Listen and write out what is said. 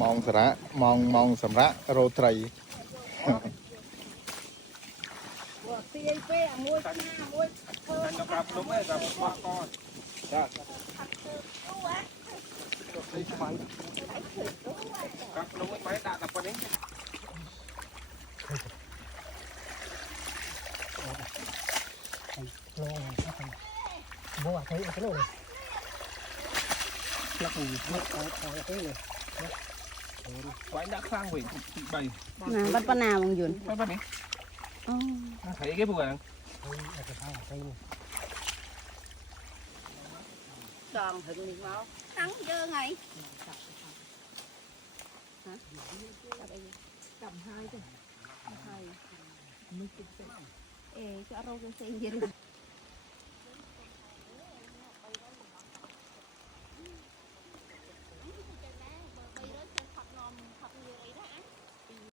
มองสระมองสำระโรตรีตีเป้มวยหน้ามวยเธอกับลงเลยกับว่าก้อนจ้ากับลงไปด่ากับคนนี้ลงบัวใช้เอาไปเลยลักหนูเอาไปเลยไว้ดักสร้างเวทใบบ้านป้านาวงยุนไปบ้านนี้ใครแกบัวนังจองถึงหนึ่งเมาทั้งเยอะไงจับhai thôi haiเอ๋จะเอาเราจะเซ็งเยอะ